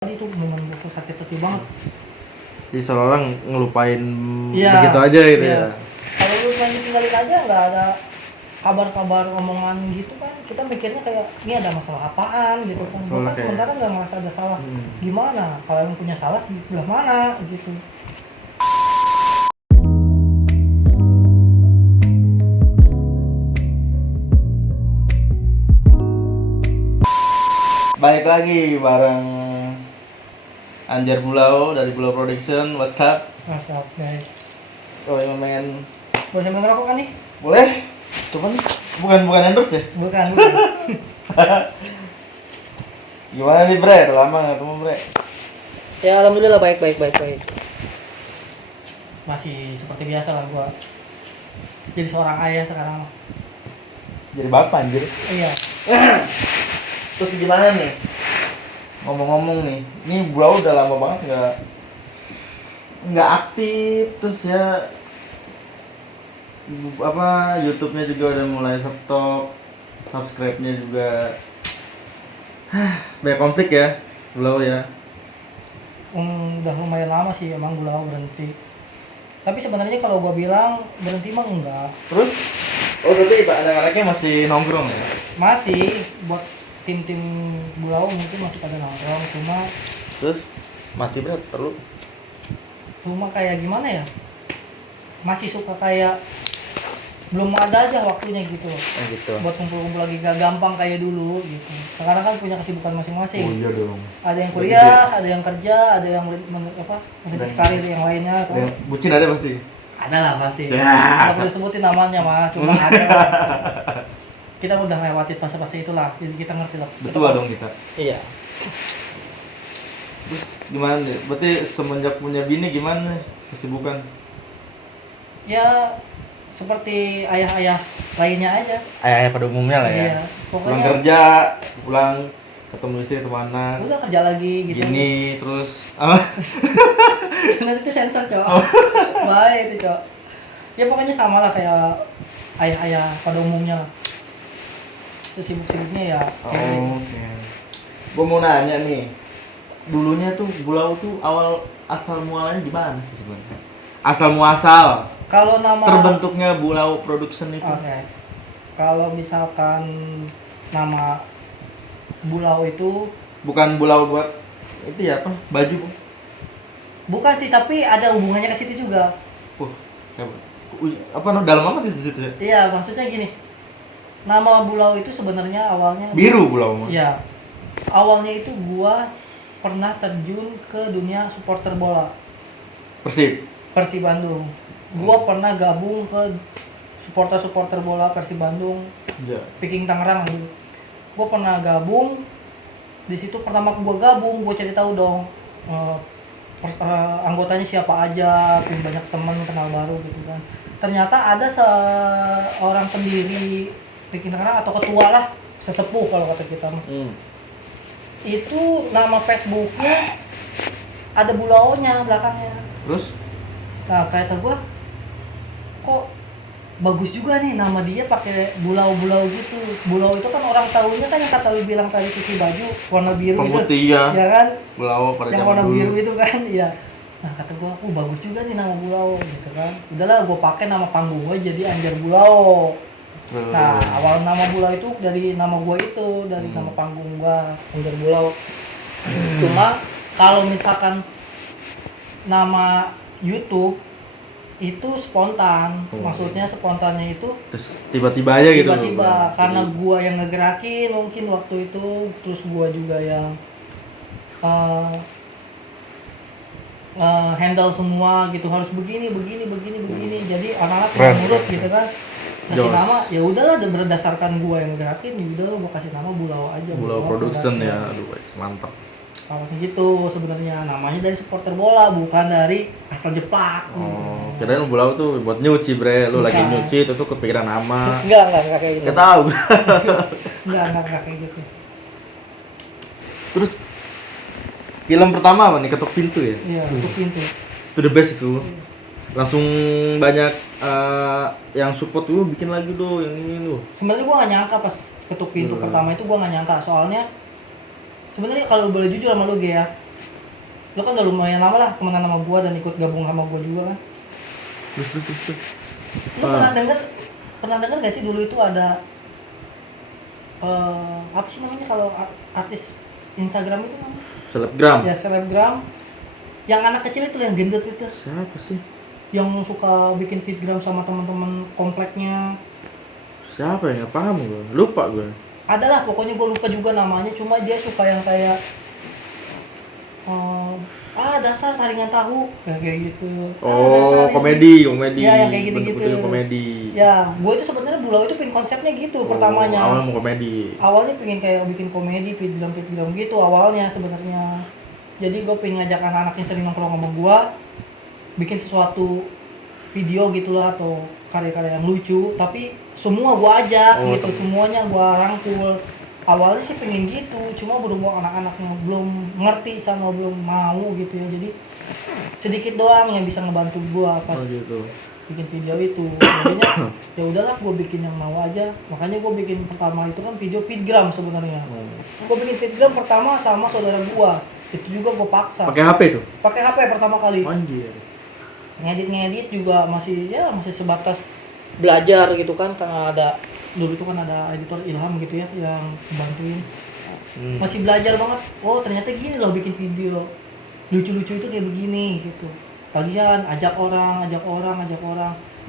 Itu momen gue sakit hati banget. Jadi seorang ngelupain Iya, begitu aja gitu iya. ya. Kalau lu main tinggalin aja nggak ada kabar-kabar omongan gitu kan, kita mikirnya kayak ini ada masalah apaan gitu kan. Gue kan Kayak sementara nggak ngerasa ada salah. Gimana? Kalau yang punya salah di belah mana gitu. Balik lagi bareng Anjar Bulau dari Bulau Production. WhatsApp. WhatsApp guys. Oh yang main Boleh sambil ngerokok kan nih? boleh. Cuman bukan endorse ya. Bukan. Gimana nih Bre? Udah lama nggak ketemu Bre? Ya alhamdulillah baik. Masih seperti biasa lah gua. Jadi seorang ayah sekarang. Jadi bapak anjir. Iya. Terus gimana nih? Ngomong-ngomong nih, ini Bulau udah lama banget nggak aktif, terus ya YouTube-nya juga udah mulai stop, subscribe-nya juga banyak konflik ya, Bulau ya. Udah lumayan lama sih emang Bulau berhenti. Tapi sebenarnya kalau gua bilang berhenti mah enggak. Terus? Oh berarti anak-anaknya masih nongkrong ya? Masih buat tim-tim Bulau mungkin masih pada nongkrong, Terus masih berat perlu? cuma kayak gimana ya? Masih suka kayak belum ada aja waktunya gitu. Gitu. Buat kumpul-kumpul lagi gak gampang kayak dulu gitu. Sekarang kan punya kesibukan masing-masing. Oh iya dong. Ada yang kuliah, ada yang kerja, ada yang merintis karir yang lainnya kan. Bucin ada pasti? Ada lah pasti. Ya. Nggak perlu sebutin namanya mah, cuma ada lah. Kita udah lewatin fase-fase itulah, jadi kita ngerti lah. Betul dong kita. Iya. Terus gimana nih? Berarti semenjak punya bini gimana nih kesibukan? Ya seperti ayah-ayah lainnya aja. Ayah pada umumnya lah ya. Iya. Pulang Pokoknya kerja, pulang ketemu istri atau anak. udah kerja lagi gitu. Gini terus apa? Nanti itu sensor cok. Baik itu cok. Ya pokoknya sama lah kayak ayah-ayah pada umumnya lah. Sibuk-sibuknya ya. Oke. Gua mau nanya nih. Dulunya tuh Bulau tuh awal asal mualanya gimana sih sebenarnya? Asal muasal. Kalau nama Terbentuknya Bulau Production itu. Oke. Kalau misalkan nama Bulau itu Bukan Bulau buat itu ya apa? Baju. bukan sih, tapi ada hubungannya ke situ juga. Apa dalam amat di situ ya? Iya, maksudnya gini. Nama Bulau itu sebenarnya awalnya Biru Bulau mah. Iya. Awalnya itu gua pernah terjun ke dunia supporter bola. Persib Bandung. Gua pernah gabung ke supporter bola Persib Bandung. Iya. Peking Tangerang gitu. Gua pernah gabung. Di situ pertama gua gabung, gua cari tahu dong anggotanya siapa aja, punya banyak teman kenal baru gitu kan. Ternyata ada seorang pendiri Peking Tangerang atau ketua lah, sesepuh kalau kata kita mah. Itu nama Facebooknya ada Bulaunya belakangnya. Terus? Nah kata gue, kok bagus juga nih nama dia pakai bulau-bulau gitu. Bulau itu kan orang tahunya kan yang kata lu bilang tadi cuci baju warna biru Pemutih, itu, ya kan? Bulau pada yang zaman warna dulu. biru itu kan, ya. Nah kata gue, bagus juga nih nama Bulau gitu kan. Udahlah gue pakai nama panggung gue jadi Anjar Bulau. Nah awal nama Bulau itu dari nama gue itu, dari nama panggung gue Anjar Bulau. Cuma kalau misalkan nama YouTube itu spontan, maksudnya spontannya itu Terus tiba-tiba aja gitu. tiba-tiba karena gue yang ngegerakin mungkin waktu itu, terus gue juga yang handle semua gitu, harus begini. Jadi anak-anak yang nurut gitu kan. Kasih nama, ya udahlah berdasarkan gua yang ngerakin, ya udah gua kasih nama Bulau aja. Bulau Production ya, aduh guys, mantap. Kalau gitu sebenarnya namanya dari supporter bola, bukan dari asal jeplak. Oh, kirain Bulau tuh buat nyuci bre, lu lagi nyuci itu tuh kepikiran nama. Enggak kayak gitu. Gak tahu. Enggak kayak gitu. Terus film pertama apa nih? Ketuk Pintu ya? Iya, Ketuk Pintu. Itu the best itu. Langsung banyak yang support lu bikin lagi tuh yang ini lu. Sebenarnya gua nggak nyangka pas Ketuk Pintu pertama itu, gua nggak nyangka soalnya sebenarnya kalau boleh jujur sama lu Ge ya, Lo kan udah lumayan lama lah temenan sama gua dan ikut gabung sama gua juga kan. Terus. Lo pernah denger gak sih dulu itu ada apa sih namanya kalau artis Instagram itu namanya? Selebgram. Ya selebgram. Yang anak kecil itu yang gendut itu. Siapa sih? Yang suka bikin feedgram sama teman-teman kompleknya. Siapa ya? Nggak paham gue. Lupa gue. Adalah pokoknya gue lupa juga namanya, cuma dia suka yang kayak dasar taringan tahu kayak gitu. Oh, dasar komedi. Ya, yang kayak gitu-gitu. Bentuk-bentuk komedi. Ya, gue itu sebenarnya Bulau itu pin konsepnya gitu pertamanya. Awalnya mau komedi. Awalnya pengen kayak bikin komedi, feedgram gitu awalnya sebenarnya. Jadi gue pengen ngajak anak-anak yang sering nongkrong sama gue bikin sesuatu video gitulah atau karya-karya yang lucu, tapi semua gue ajak gitu, semuanya gue rangkul. Awalnya sih pengen gitu, cuma berhubung anak-anaknya belum ngerti sama belum mau gitu ya, jadi sedikit doang yang bisa ngebantu gue pas gitu. bikin video itu. Jadinya ya udahlah gue bikin yang mau aja, makanya gue bikin pertama itu kan video feedgram sebenarnya. Gue bikin feedgram pertama sama saudara gue, itu juga gue paksa. Pakai HP tuh? Pakai HP pertama kali. Anjir. Ngedit juga masih sebatas belajar gitu kan, karena dulu tuh kan ada editor Ilham gitu ya yang bantuin. Masih belajar banget. Oh ternyata gini loh bikin video lucu-lucu itu kayak begini gitu. Tagihan ajak orang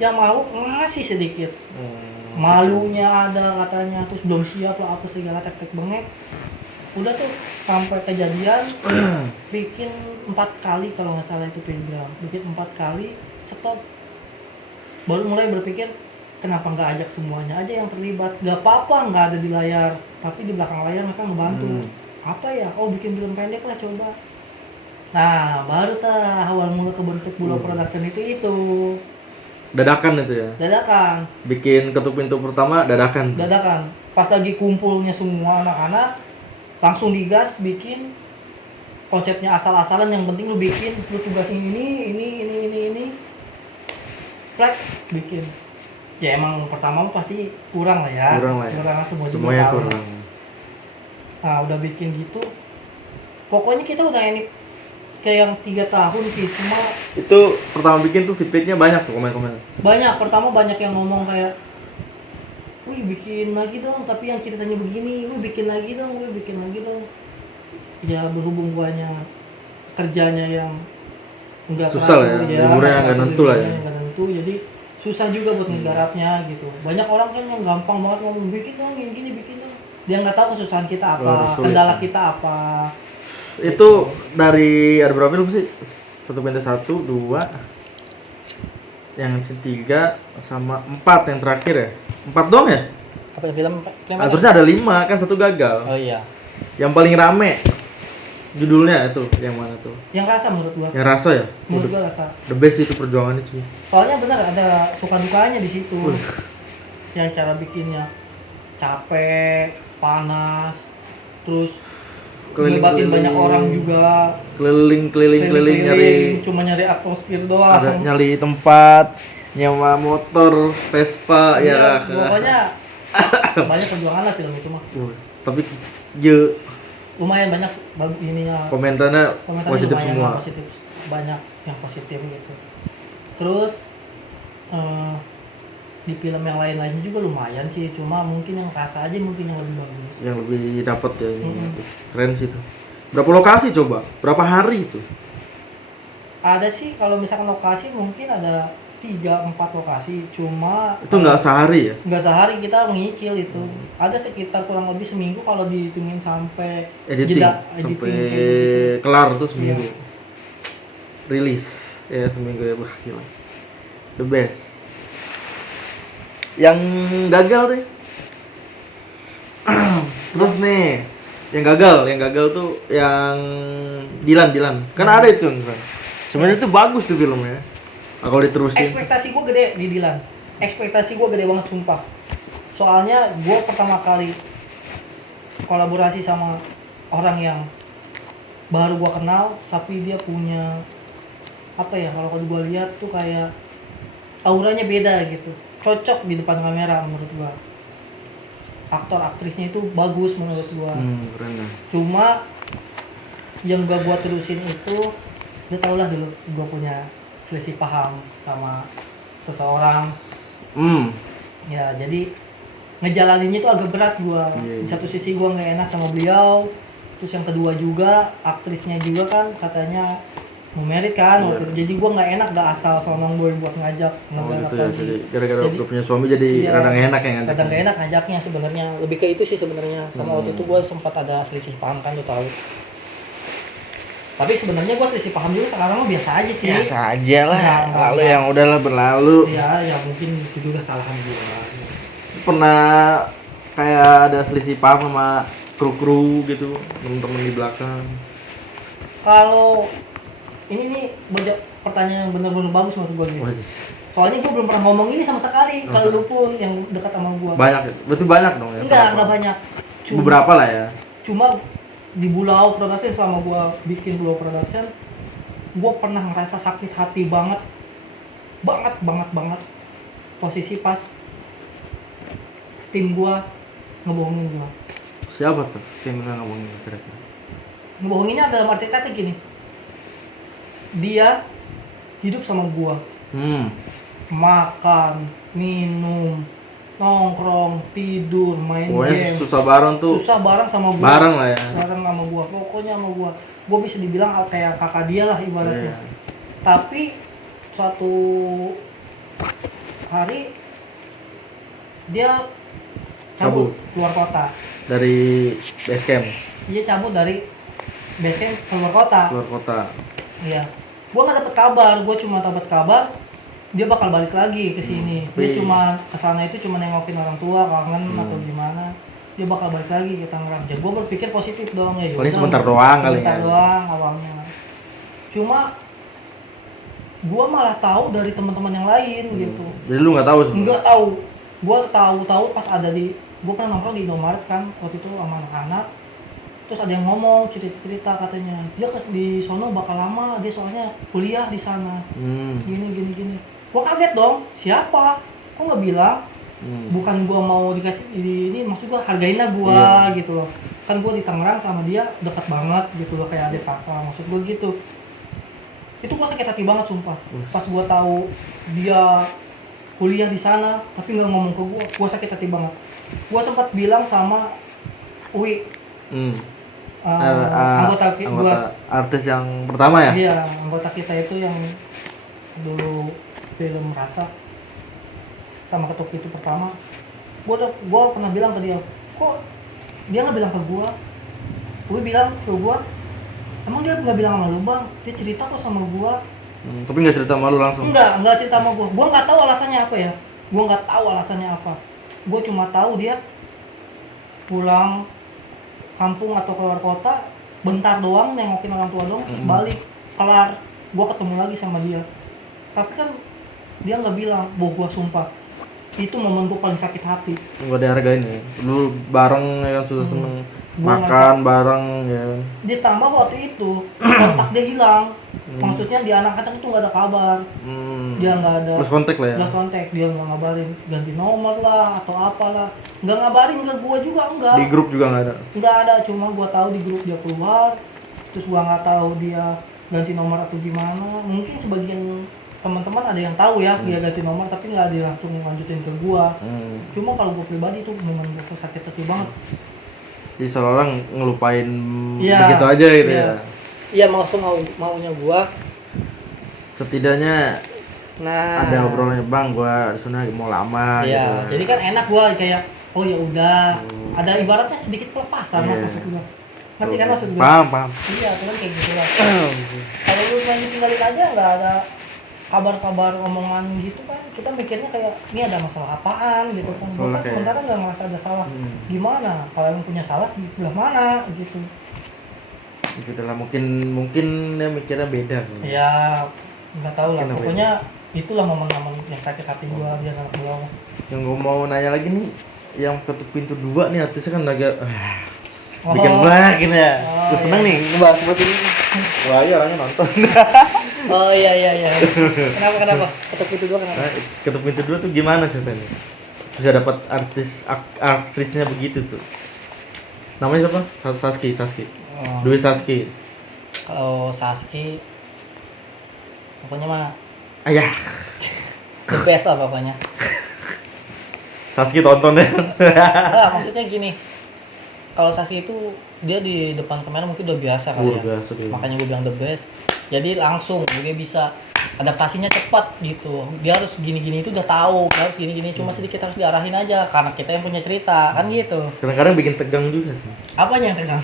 yang mau ngasih sedikit. Malunya ada katanya, terus belum siap lah apa segala tek-tek bengek. Udah tuh sampai kejadian bikin 4 kali kalau nggak salah itu program, bikin 4 kali stop, baru mulai berpikir kenapa nggak ajak semuanya aja yang terlibat. Nggak apa-apa nggak ada di layar, tapi di belakang layar mereka ngebantu. Apa ya, bikin film pendek lah coba. Nah baru awal mula kebentuk Bulau Production itu dadakan itu ya? Dadakan. Bikin ketuk pintu pertama dadakan Pas lagi kumpulnya semua anak-anak langsung digas bikin konsepnya asal-asalan, yang penting lu bikin, lu tugas ini plek bikin. Ya emang pertama pasti kurang lah ya semuanya kurang. Nah udah bikin gitu pokoknya kita udah ini kayak yang 3 tahun sih, cuma itu pertama bikin tuh feedbacknya banyak tuh, komen-komen banyak. Pertama banyak yang ngomong kayak wih bikin lagi dong tapi yang ceritanya begini, wih bikin lagi dong. Ya berhubung guanya kerjanya yang enggak susah lah ya, liburnya nggak nentu lah ya, jadi susah juga buat nggarapnya gitu. Banyak orang kan yang gampang banget ngomong bikin dong dia nggak tahu kesusahan kita apa, kendala kita apa. Itu dari ada berapa film sih? 1.1, 2 yang 3 sama 4 yang terakhir ya? 4 doang ya? Apa film? Terusnya ada 5 kan, 1 gagal. Oh iya. Yang paling rame judulnya itu yang mana tuh? Yang Rasa menurut gua. Yang Rasa ya? Menurut gua Rasa. The best itu perjuangannya cuy. Soalnya benar ada suka dukanya di situ. Yang cara bikinnya capek, panas, terus ngelibatin banyak orang juga. Keliling nyari atmosfer doang. Ada nyari tempat, nyewa motor, Vespa ya. Pokoknya banyak perjuangan lah film itu mah. Tapi lumayan banyak komentarnya positif semua. Positif. Banyak yang positif gitu. Terus di film yang lain-lainnya juga lumayan sih, cuma mungkin yang Rasa aja mungkin yang lebih bagus. Yang lebih dapat ya ini. Keren sih itu. Berapa lokasi coba? Berapa hari itu? Ada sih kalau misalkan lokasi mungkin ada 3-4 lokasi, cuma itu nggak sehari ya? Nggak sehari, kita menyicil itu. Ada sekitar kurang lebih seminggu kalau dihitungin sampai editing sampai gitu. Kelar tuh seminggu. Iya. Rilis ya seminggu ya, wah gila. The best. Yang gagal deh. Terus nih, yang gagal tuh yang Dilan. Kan ada itu kan. Sebenarnya itu bagus tuh filmnya. Kalau diterusin. Ekspektasi gue gede di Dilan. Ekspektasi gue gede banget sumpah. Soalnya gue pertama kali kolaborasi sama orang yang baru gue kenal, tapi dia punya apa ya, kalau gue lihat tuh kayak auranya beda gitu. Cocok di depan kamera menurut gua. Aktor aktrisnya itu bagus menurut gua. Keren lah. Cuma yang gua terusin itu, lu tau lah dulu gua punya selisih paham sama seseorang. Ya jadi ngejalaninnya itu agak berat gua. Iya, Di satu sisi gua nggak enak sama beliau, terus yang kedua juga aktrisnya juga kan katanya mau merit kan waktu itu. Jadi gua nggak enak, nggak asal sonong boy buat ngajak ngegarap gitu ya. lagi. Jadi gara-gara Jadi- udah punya suami jadi Iya, rada nggak enak ya ngajak. kadang nggak enak ngajaknya sebenarnya, lebih ke itu sih sebenarnya. Sama waktu itu gue sempat ada selisih paham kan, tuh tahu. Tapi sebenarnya gue selisih paham juga sekarang mah biasa aja sih. Biasa aja lah. Nggak. Lalu yang udahlah berlalu. Ya ya mungkin itu juga kesalahan gue. Pernah kayak ada selisih paham sama kru-kru gitu, temen-temen di belakang. Kalau ini nih banyak pertanyaan yang benar-benar bagus menurut gue gitu. Waduh, Soalnya gue belum pernah ngomong ini sama sekali. Kalau lu pun yang dekat sama gue. banyak, berarti banyak dong ya? Enggak banyak. Beberapa lah ya. Cuma di Bulau Production, selama gua bikin Bulau Production, gua pernah ngerasa sakit hati banget posisi pas tim gua ngebohongin gua. Siapa tuh yang nggak ngomongin kira-kira? Ngebohonginnya dalam arti kata gini, dia hidup sama gua, makan, minum, nongkrong, tidur, main Pokoknya game, susah bareng tuh. susah bareng sama gua. Bareng lah ya. Bareng sama gua, pokoknya sama gua. Gua bisa dibilang kayak kakak dia lah ibaratnya. Iya. Tapi suatu hari dia cabut keluar kota. Dari base camp, Dia cabut dari base camp keluar kota. keluar kota. Iya. Gua nggak dapet kabar, gua cuma dapat kabar dia bakal balik lagi ke sini. Dia tapi- cuma kesana itu cuma nengokin orang tua, kangen atau gimana. Dia bakal balik lagi ke Tangerang. Jadi gue berpikir positif dong ya. Paling yaudah, sebentar doang kali sebentar ya. doang awalnya. Cuma gue malah tahu dari teman-teman yang lain gitu. Jadi lu nggak tahu sebenarnya? Enggak tahu. Gue tahu pas ada di, gue pernah nongkrong di Indomaret kan waktu itu sama anak-anak. Terus ada yang ngomong cerita katanya dia di sono bakal lama, dia soalnya kuliah di sana. Gini. Gue kaget dong, siapa? Kok nggak bilang? Bukan gua mau dikasih ini, maksud gua hargain lah gua gitu loh. Kan gua di Tangerang sama dia dekat banget gitu loh, kayak adik kakak, maksud gua gitu. Itu gua sakit hati banget sumpah. Pas gua tahu dia kuliah di sana tapi nggak ngomong ke gua sakit hati banget. Gua sempat bilang sama Uwi, anggota gua, artis yang pertama ya? iya anggota kita itu yang dulu film Rasa sama Ketuk Pintu pertama. Gua pernah bilang ke dia, kok dia nggak bilang ke gua? Gue bilang ke gua, emang dia nggak bilang sama lu bang? Dia cerita kok sama gua. Tapi nggak cerita sama lu langsung? Enggak cerita sama gua. Gua nggak tahu alasannya apa ya. Gua nggak tahu alasannya apa. Gua cuma tahu dia pulang kampung atau keluar kota bentar doang, nengokin orang tua doang, terus balik, kelar. Gua ketemu lagi sama dia. Tapi kan dia nggak bilang, gua sumpah. Itu momen gue paling sakit hati. Gak dihargain ya. Lu bareng ya kan sudah seneng Gua makan bareng ya. Ditambah waktu itu kontak dia hilang. Maksudnya di anak-anak itu nggak ada kabar. Dia nggak ada. Terus kontak lah ya. Nggak kontak, dia nggak ngabarin ganti nomor lah atau apalah. Nggak ngabarin ke gua juga enggak. Di grup juga nggak ada. Nggak ada, cuma gua tahu di grup dia keluar. Terus gua nggak tahu dia ganti nomor atau gimana. Mungkin sebagian teman-teman ada yang tahu ya dia ganti nomor, tapi nggak dia langsung lanjutin ke gua. Cuma kalau gua pribadi tuh momen gua sakit hati banget. Jadi seolah-olah ngelupain Iya, begitu aja gitu iya. ya. Iya, maunya gua. Setidaknya Nah, ada obrolannya, bang gua disana mau lama iya, gitu. jadi kan enak gua kayak oh ya udah, ada ibaratnya sedikit pelepasan lah Iya. maksud gua. Ngerti kan maksud gua? Paham. Iya, cuman kayak gitu lah. Kalau lu main tinggalin aja nggak ada kabar-kabar omongan gitu kan, kita mikirnya kayak ini ada masalah apaan gitu kan. Gua kan Soalnya sementara nggak ngerasa ada salah. Gimana? Kalau yang punya salah di belah mana gitu. Gitu lah, mungkin dia mikirnya beda. Ya nggak tahu lah. Mungkin Pokoknya itulah momen-momen yang sakit hati gua dia anak pulau. Yang gua mau nanya lagi nih, yang Ketuk Pintu 2 nih artisnya kan agak bikin banget gitu ya. Gua seneng nih ngebahas seperti ini. Wah, iya orangnya nonton. Oh iya. Kenapa? Ketuk Pintu 2 kenapa? Nah, Ketuk Pintu 2 tuh gimana sih tadi? Bisa dapat aktrisnya begitu tuh. Namanya siapa? Saski. Oh. Dwi Saski. Kalau Sasuke pokoknya mah Ayah, the best lah pokoknya. Sasuke tonton deh. Enggak, maksudnya gini. Kalau Sasuke itu dia di depan kamera mungkin udah biasa kali ya. Biasa dia. Makanya gue bilang the best. Jadi langsung dia bisa adaptasinya cepat gitu. Dia harus gini-gini itu udah tahu, dia harus gini-gini cuma sedikit harus diarahin aja karena kita yang punya cerita kan gitu. Kadang-kadang bikin tegang juga sih. Apanya yang tegang?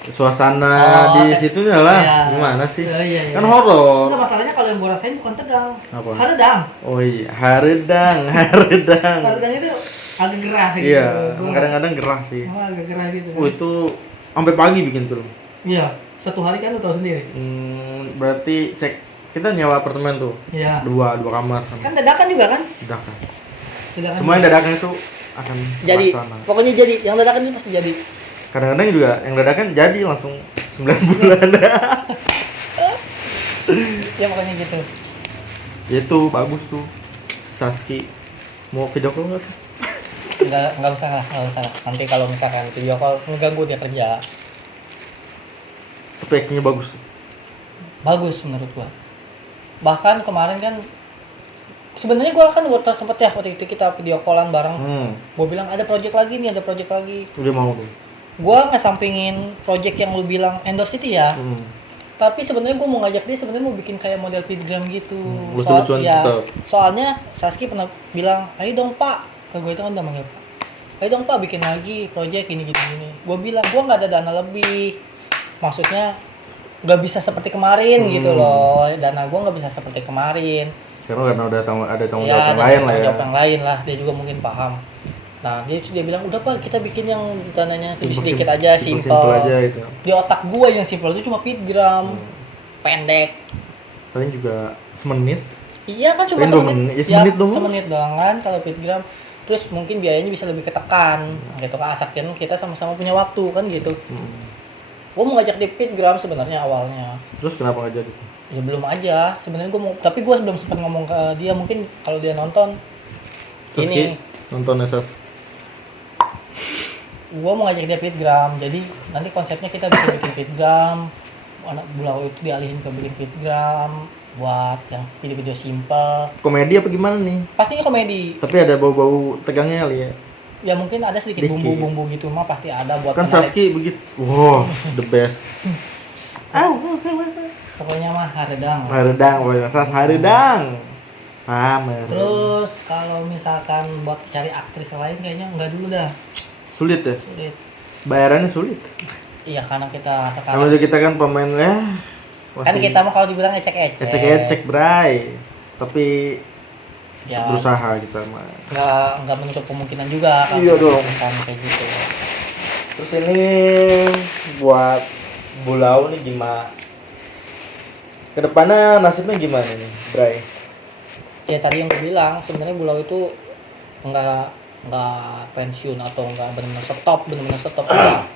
Suasana Oh, di situnya lah. iya. Gimana sih? Oh, iya. Kan horor. Enggak, masalahnya kalau yang gue rasain bukan tegang. Apa? Haredang. Oh iya, haredang. Haredang itu agak gerah gitu. Iya, Gua kadang-kadang gerah sih. agak gerah gitu. Oh itu sampai pagi bikin film. Iya, satu hari kan lu tahu sendiri. Berarti cek kita nyewa apartemen tuh. Iya. Dua kamar Kan dadakan juga kan? dadakan. Dadakan. Semua yang dadakan itu akan jadi. terlaksana. Pokoknya jadi. Yang dadakan itu pasti jadi. Kadang-kadang juga yang dadakan jadi langsung 9 bulan. Ya pokoknya gitu. Itu bagus tuh. Sasuke mau video call nggak Sas? Enggak usah lah, enggak usah lah. Nanti kalau misalkan video call ngeganggu dia kerja. Tapi actingnya bagus. Bagus menurut gua. Bahkan kemarin kan sebenarnya gua kan buat sempet ya waktu itu kita video callan bareng. Gua bilang ada project lagi nih, ada project lagi. Udah mau tuh. Gua ngesampingin project yang lu bilang endorse itu ya. Tapi sebenarnya gua mau ngajak dia sebenarnya mau bikin kayak model feedgram gitu. Lucu-lucuan tetap. Soalnya Sasuke pernah bilang, "Ayo dong, Pak." Kalau gue itu kan udah manggil Pak. "Ayo dong, Pak, bikin lagi project gini. Gua bilang, "Gua nggak ada dana lebih." Maksudnya nggak bisa seperti kemarin gitu loh. Dana gua nggak bisa seperti kemarin. Karena ada tanggung Ya, jawab yang ada lain lah tanggung ya. jawab yang lain lah. Dia juga mungkin paham. Nah, dia bilang, "Udah, Pak, kita bikin yang dananya sedikit aja, simple simple." aja itu. Di otak gua yang simple itu cuma feedgram. Pendek. Paling juga semenit. Iya kan cuma Paling 2 menit. Ya, semenit doang. Semenit doang kan kalau feedgram. Terus mungkin biayanya bisa lebih ketekan gitu kan, asalkan kita sama-sama punya waktu kan gitu. Gua mau ngajak di feedgram sebenarnya awalnya. Terus kenapa nggak jadi? Ya belum aja. Sebenarnya gua mau, tapi gua belum sempat ngomong ke dia, mungkin kalau dia nonton Sasuke ini nonton Sas. gua mau ngajak dia feedgram. Jadi nanti konsepnya kita bikin feedgram. Anak Bulau itu dialihin ke bikin feedgram buat yang video-video simple. Komedi apa gimana nih? Pastinya komedi. Tapi ada bau-bau tegangnya kali ya. Ya mungkin ada sedikit Dikit. bumbu-bumbu gitu mah pasti ada buat Kan menarik. Sasuke begitu. Wow, the best. Pokoknya mah haredang. Haredang, pokoknya Sas haredang. Hamer. Terus kalau misalkan buat cari aktris lain kayaknya enggak dulu dah. Sulit ya? Sulit. Bayarannya sulit. Iya karena kita Namanya kita kan pemainnya kan kita mah kalau dibilang ecek-ecek. ecek-ecek, Bray. Tapi Ya berusaha kita mah. enggak menutup kemungkinan juga kalau Iya dong. misalkan kayak gitu. Terus ini buat Bulau nih gimana? Kedepannya nasibnya gimana nih, Bray? Ya tadi yang gue bilang sebenarnya Bulau itu enggak pensiun atau enggak benar-benar stop enggak.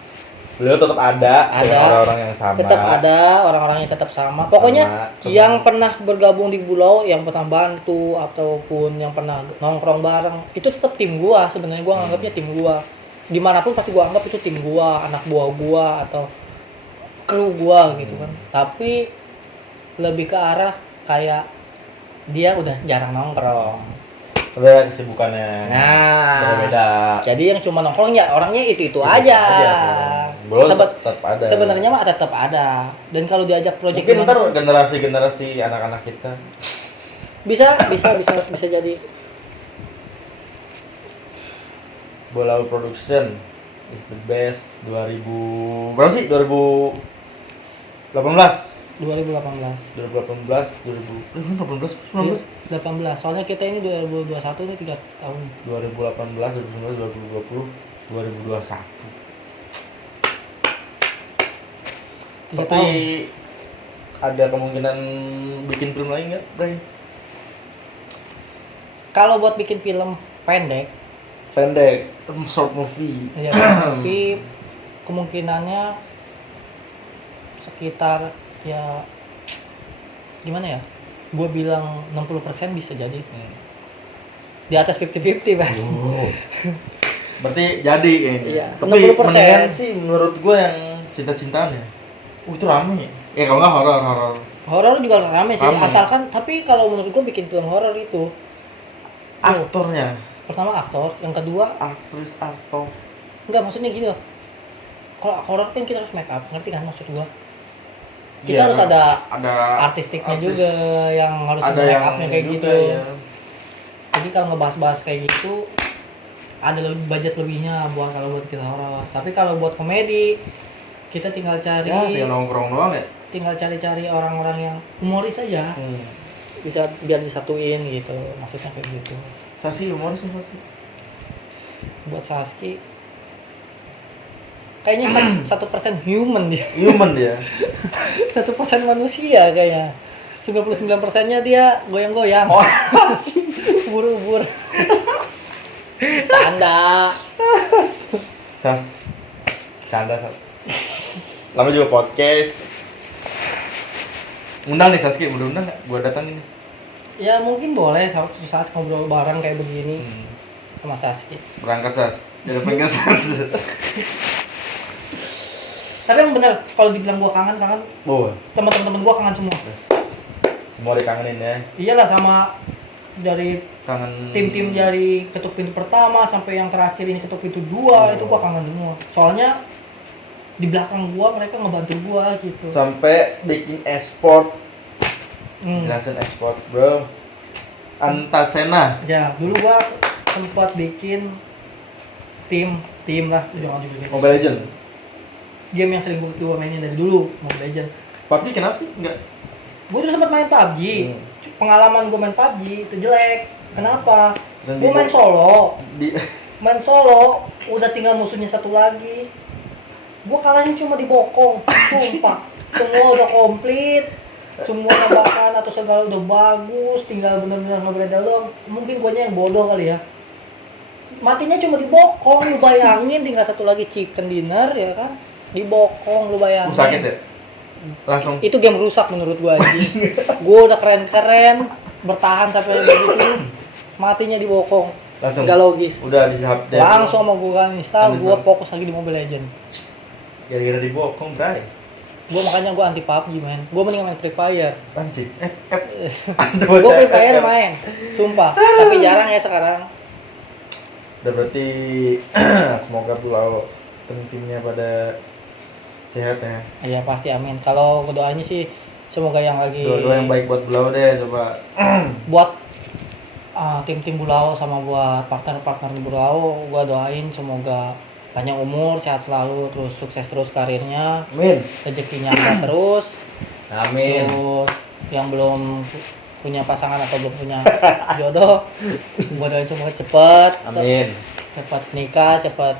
Beliau tetap ada orang-orang yang sama. Tetap ada orang-orang yang tetap sama. Pokoknya yang pernah bergabung di Bulau, yang pernah bantu ataupun yang pernah nongkrong bareng, itu tetap tim gua. Sebenarnya gua nganggapnya tim gua. Dimanapun pasti gua anggap itu tim gua, anak buah gua atau kru gua gitu kan. Tapi lebih ke arah kayak dia udah jarang nongkrong. Udah kesibukannya. Nah, beda. Jadi yang cuma nongkrong ya orangnya itu aja. Belum tetap ada. Sebenarnya mah tetap ada. Dan kalau diajak proyek mungkin ntar generasi anak-anak kita bisa jadi. Bulau Production is the best 2000 berapa sih 2018 2018. 18. Soalnya kita ini 2021 ini 3 tahun. 2018 2019 2020 2021 3 tapi tahun. ada kemungkinan bikin film lagi nggak, Bray? Kalau buat bikin film pendek, short movie ya, tapi kemungkinannya sekitar ya gimana ya? Gua bilang 60% bisa jadi. Di atas 50-50, Bang. Berarti jadi ini. Iya, Tapi 60%. mendingan sih menurut gue yang cinta-cintaan ya. Itu rame. Ya kalau nggak horor. Horor juga rame sih, Rame. asalkan tapi kalau menurut gua bikin film horor itu Aktornya, pertama aktor, yang kedua aktris, aktor. enggak maksudnya gini loh. Kalau horor kan kita harus make up, ngerti kan maksud gua? Kita Iya, harus ada ada artistiknya artis, juga yang harus ada make yang upnya kayak juga, gitu. ya. Jadi kalau ngebahas-bahas kayak gitu ada budget lebihnya buat kalau buat kita horor. Tapi kalau buat komedi kita tinggal cari Ya, tinggal nongkrong doang ya. tinggal cari-cari orang-orang yang humoris aja. Bisa biar disatuin gitu. Maksudnya kayak gitu. Sasi humoris apa sih? Buat Saski kayaknya 1% human dia. Human dia. 1% manusia kayaknya. 99%-nya dia goyang-goyang. Oh, Ubur-ubur. Canda. Sas. Canda, Sas. Lama juga podcast. Undang nih Saski, udah undang nggak? Gua datang ini. Ya mungkin boleh suatu saat ngobrol bareng kayak begini sama Saski. Berangkat Sas. Jadi pengen Sas. Tapi yang bener kalau dibilang gua kangen, Oh, teman-teman gua kangen semua. semua dikangenin ya. Iyalah sama dari Kangen tim-tim dari ketuk pintu pertama sampai yang terakhir ini ketuk pintu 2 itu gua kangen semua. Soalnya di belakang gua mereka ngebantu gua gitu. sampai bikin e-sport. Hmm. Jelasin e-sport, Bro. Antasena. Ya, dulu gua sempat bikin tim lah, jangan juga Mobile Legend. game yang sering gua mainin dari dulu, Mobile Legend. PUBG kenapa sih? Enggak. Gue tuh sempat main PUBG. Pengalaman gue main PUBG itu jelek. Kenapa? Gue main solo. Main solo, udah tinggal musuhnya satu lagi. Gue kalahnya cuma dibokong. Sumpah. Semua udah komplit. Semua tembakan atau segala udah bagus. Tinggal bener-bener ngeberedel doang. Mungkin guanya yang bodoh kali ya. Matinya cuma dibokong. Lu bayangin tinggal satu lagi chicken dinner ya kan. Dibokong lu bayangin. Sakit ya? Langsung Itu game rusak menurut gua anjing. Gua udah keren-keren bertahan sampai begitu matinya dibokong. langsung Gak logis. udah di-update. Langsung sama gua install, gua fokus lagi di Mobile Legend. Kira-kira dibokong, Bray. Gua makanya gua anti PUBG, men. Gua mending main Free Fire. Anjing. Gua Free Fire main, sumpah. Tapi jarang ya sekarang. Udah berarti semoga Pulau tim-timnya pada sehat ya. Iya pasti amin. Kalau doanya sih semoga yang lagi Doa yang baik buat Pulau deh coba. buat tim-tim Bulao sama buat partner-partner Bulao, gua doain semoga panjang umur, sehat selalu, terus sukses terus karirnya, Amin. rezekinya ada terus. Amin. Terus yang belum punya pasangan atau belum punya jodoh, gua doain semoga cepet nikah, cepet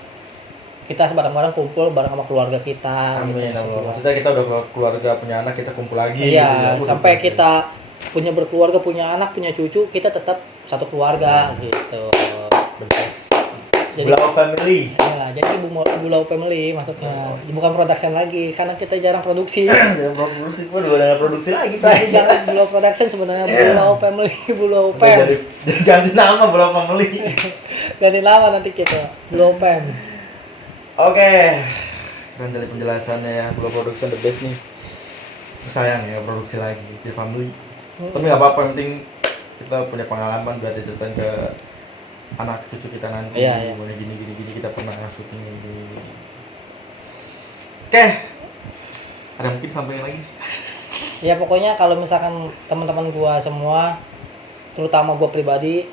kita bareng-bareng kumpul bareng sama keluarga kita. Amin. Gitu. Maksudnya kita udah keluarga punya anak, kita kumpul lagi. Iya, gitu. sampai kita punya berkeluarga, punya anak, punya cucu, kita tetap satu keluarga gitu. Jadi Pulau family. Iyalah, jadi Bulao family maksudnya. Bukan production lagi karena kita jarang produksi. Jangan produksi, pun udah ada produksi lagi, Jadi jangan Bulao production sebenarnya Bulao family, Bulao Udah Pams. jadi ganti nama Pulau family. Ganti nama nanti kita Bulao Pams. Oke. Keren dari penjelasannya ya, Pulau Production the best nih. Sayang ya produksi lagi di family. Tapi nggak apa-apa, yang penting kita punya pengalaman buat diceritain ke anak cucu kita nanti. Iya. Gini kita pernah syuting ini. Oke. Ada mungkin sampaikan lagi? Ya pokoknya kalau misalkan teman-teman gua semua, terutama gua pribadi,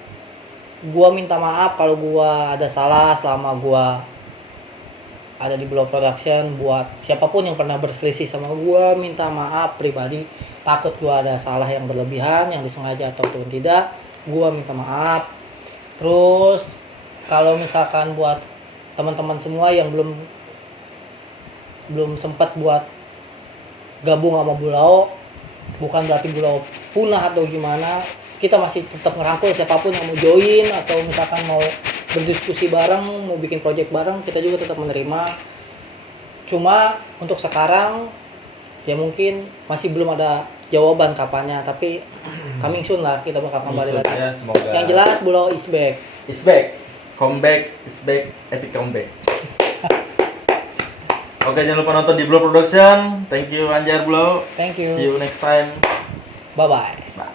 gua minta maaf kalau gua ada salah selama gua ada di Bulao Production. Buat siapapun yang pernah berselisih sama gua, minta maaf pribadi. Takut gua ada salah yang berlebihan, yang disengaja ataupun tidak, gua minta maaf. Terus kalau misalkan buat teman-teman semua yang belum sempat buat gabung sama Bulao, bukan berarti Bulao punah atau gimana. Kita masih tetap ngerangkul siapapun yang mau join atau misalkan mau berdiskusi bareng, mau bikin project bareng, kita juga tetap menerima. Cuma untuk sekarang ya mungkin masih belum ada jawaban kapannya, tapi coming soon lah kita bakal kembali lagi. Ya, semoga. Yang jelas Bulao is back. Is back. Comeback is back. Epic comeback. Oke, jangan lupa nonton di Blow Production. Thank you Anjar Blow. Thank you. See you next time. Bye bye. Bye.